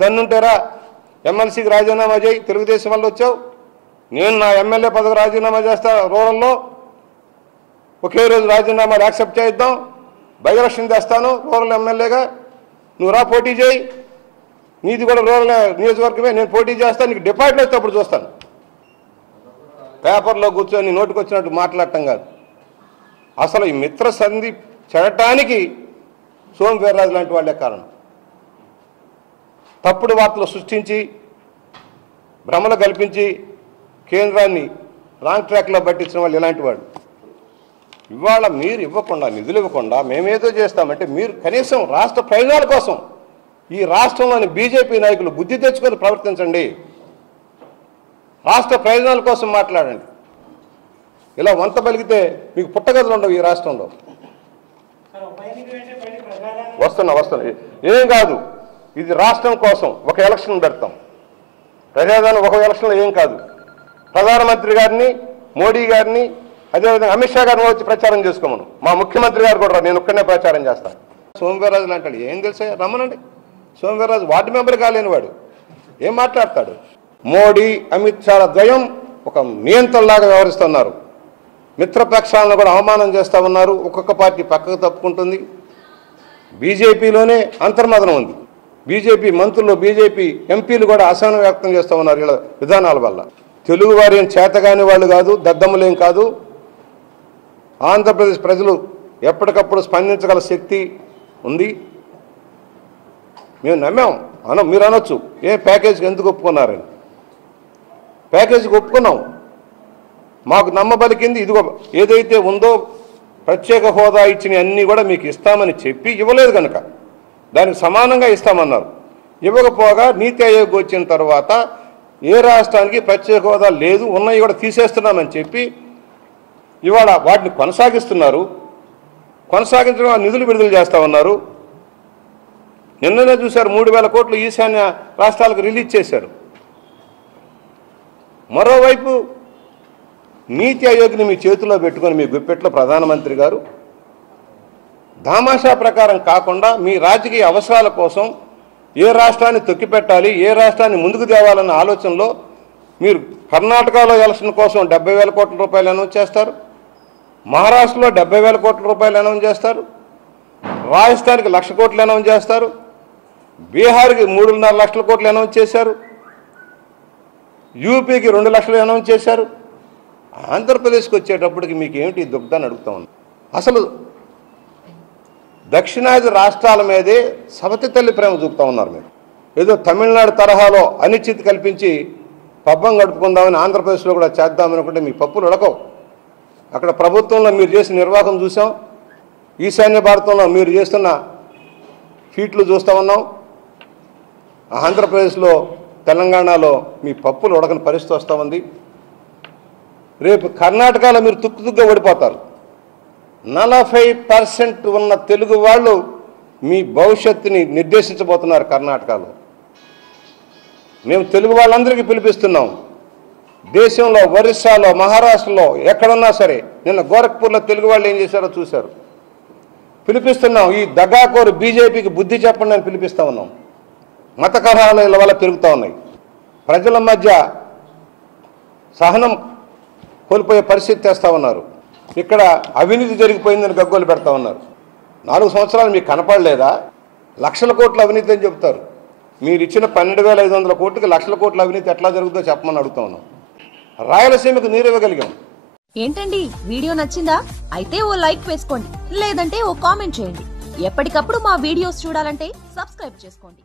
దన్నుంటారా ఎమ్మెల్సీకి రాజీనామా చేయి, తెలుగుదేశం వల్ల వచ్చావు, నేను నా ఎమ్మెల్యే పదవి రాజీనామా చేస్తా, రూరల్లో ఒకే రోజు రాజీనామాలు యాక్సెప్ట్ చేద్దాం, బై ఎలక్షన్ చేస్తాను రూరల్ ఎమ్మెల్యేగా, నువ్వు రా పోటీ చేయి, నీది కూడా రూరల్ నియోజకవర్గమే, నేను పోటీ చేస్తాను, నీకు డిపాజిట్లు వస్తే అప్పుడు చూస్తాను. పేపర్లో కూర్చొని నోటికి వచ్చినట్టు మాట్లాడటం కాదు. అసలు ఈ మిత్ర సంధి చెడటానికి సోము వీర్రాజు లాంటి వాళ్ళే కారణం. తప్పుడు వార్తలు సృష్టించి భ్రమలు కల్పించి కేంద్రాన్ని రాంగ్ ట్రాక్లో పట్టించిన వాళ్ళు ఇలాంటి వాళ్ళు. ఇవాళ మీరు ఇవ్వకుండా, నిధులు ఇవ్వకుండా మేమేదో చేస్తామంటే మీరు కనీసం రాష్ట్ర ప్రయోజనాల కోసం ఈ రాష్ట్రంలోని బీజేపీ నాయకులు బుద్ధి తెచ్చుకొని ప్రవర్తించండి, రాష్ట్ర ప్రయోజనాల కోసం మాట్లాడండి. ఇలా వంత పలికితే మీకు పుట్టగదులు ఉండవు ఈ రాష్ట్రంలో. వస్తున్నా ఏం కాదు, ఇది రాష్ట్రం కోసం ఒక ఎలక్షన్ పెడతాం, ప్రజాదానం ఒక ఎలక్షన్లో ఏం కాదు. ప్రధానమంత్రి గారిని, మోడీ గారిని, అదేవిధంగా అమిత్ షా గారిని వచ్చి ప్రచారం చేసుకోమను. మా ముఖ్యమంత్రి గారు కూడా నేను ఒక్కనే ప్రచారం చేస్తాను. సోము వీర్రాజు లాంటి ఏం తెలుసా, రమ్మనండి. సోము వీర్రాజు వార్డు మెంబర్ కాలేని వాడు ఏం మాట్లాడతాడు? మోడీ అమిత్ షాల ద్వయం ఒక నియంత్రణలాగా వ్యవహరిస్తున్నారు. మిత్రపక్షాలను కూడా అవమానం చేస్తూ ఉన్నారు. ఒక్కొక్క పార్టీ పక్కకు తప్పుకుంటుంది. బీజేపీలోనే అంతర్మదనం ఉంది. బీజేపీ మంత్రులు, బీజేపీ ఎంపీలు కూడా అసహనం వ్యక్తం చేస్తూ ఉన్నారు వీళ్ళ విధానాల వల్ల. తెలుగు వారు ఏం చేతగాని వాళ్ళు కాదు, దద్దమ్మలేం కాదు. ఆంధ్రప్రదేశ్ ప్రజలు ఎప్పటికప్పుడు స్పందించగల శక్తి ఉంది. మేము నమ్మాం. మీరు అనొచ్చు ఏ ప్యాకేజీకి ఎందుకు ఒప్పుకున్నారని. ప్యాకేజీకి ఒప్పుకున్నాం, మాకు నమ్మబలికింది. ఇదిగో ఏదైతే ఉందో ప్రత్యేక హోదా ఇచ్చిన అన్నీ కూడా మీకు ఇస్తామని చెప్పి ఇవ్వలేదు కనుక దానికి సమానంగా ఇస్తామన్నారు. ఇవ్వకపోగా నీతి ఆయోగ్ వచ్చిన తర్వాత ఏ రాష్ట్రానికి ప్రత్యేక హోదా లేదు, ఉన్నవి కూడా తీసేస్తున్నామని చెప్పి ఇవాళ వాటిని కొనసాగిస్తున్నారు. కొనసాగించడం నిధులు విడుదల చేస్తూ ఉన్నారు. నిన్ననే చూశారు 3,000 కోట్లు ఈశాన్య రాష్ట్రాలకు రిలీజ్ చేశారు. మరోవైపు నీతి ఆయోగ్ని మీ చేతిలో పెట్టుకొని మీ గుప్పెట్లో ప్రధానమంత్రి గారు దామాషా ప్రకారం కాకుండా మీ రాజకీయ అవసరాల కోసం ఏ రాష్ట్రాన్ని తొక్కిపెట్టాలి, ఏ రాష్ట్రాన్ని ముందుకు తేవాలన్న ఆలోచనలో మీరు కర్ణాటకలో ఎలక్షన్ కోసం 70,000 కోట్ల రూపాయలు అనౌన్స్ చేస్తారు, మహారాష్ట్రలో 70,000 కోట్ల రూపాయలు అనౌన్స్ చేస్తారు, రాజస్థాన్కి 1,00,000 కోట్లు అనౌన్స్ చేస్తారు, బీహార్కి 3.5 లక్షల కోట్లు అనౌన్స్ చేశారు, యూపీకి 2 లక్షలు అనౌన్స్ చేశారు. ఆంధ్రప్రదేశ్కి వచ్చేటప్పటికి మీకు ఏమిటి దుగ్ధాన్ని అడుగుతా ఉంది. అసలు దక్షిణాది రాష్ట్రాల మీదే సవతి తల్లి ప్రేమ చూపుతూ ఉన్నారు. మీరు ఏదో తమిళనాడు తరహాలో అనిశ్చితి కల్పించి పబ్బం గడుపుకుందామని ఆంధ్రప్రదేశ్లో కూడా చేద్దామనుకుంటే మీ పప్పులు ఉడకవు. అక్కడ ప్రభుత్వంలో మీరు చేసిన నిర్వాహకం చూసాం, ఈశాన్య భారతంలో మీరు చేస్తున్న ఫీట్లు చూస్తూ ఉన్నాం. ఆంధ్రప్రదేశ్లో, తెలంగాణలో మీ పప్పులు ఉడకని పరిస్థితి వస్తూ ఉంది. రేపు కర్ణాటకలో మీరు తుక్కుతుగ్గా ఓడిపోతారు. 40% ఉన్న తెలుగు వాళ్ళు మీ భవిష్యత్తుని నిర్దేశించబోతున్నారు కర్ణాటకలో. మేము తెలుగు వాళ్ళందరికీ పిలిపిస్తున్నాం. దేశంలో, ఒరిస్సాలో, మహారాష్ట్రలో ఎక్కడున్నా సరే, నిన్న గోరఖ్పూర్లో తెలుగు వాళ్ళు ఏం చేశారో చూశారు. పిలిపిస్తున్నాం, ఈ దగాకోరు బీజేపీకి బుద్ధి చెప్పండి అని పిలిపిస్తూ ఉన్నాం. మత కలహాల వల్ల పెరుగుతూ ఉన్నాయి. ప్రజల మధ్య సహనం కోల్పోయే పరిస్థితి తెస్తూ ఉన్నారు. ఇక్కడ అవినీతి జరిగిపోయిందని గగ్గోలు పెడతా ఉన్నారు. 4 సంవత్సరాలు మీకు కనపడలేదా? 1,00,000 కోట్ల అవినీతి అని చెప్తారు. మీరు ఇచ్చిన 12,500 కోట్లకి 1,00,000 కోట్ల అవినీతి ఎట్లా జరుగుతుందో చెప్పమని అడుగుతా ఉన్నాం. రాయలసీమకు నీరు ఇవ్వగలిగాం. ఏంటండి, వీడియో నచ్చిందా? అయితే ఓ లైక్ వేసుకోండి, లేదంటే ఓ కామెంట్ చేయండి. ఎప్పటికప్పుడు మా వీడియోస్ చూడాలంటే సబ్స్క్రైబ్ చేసుకోండి.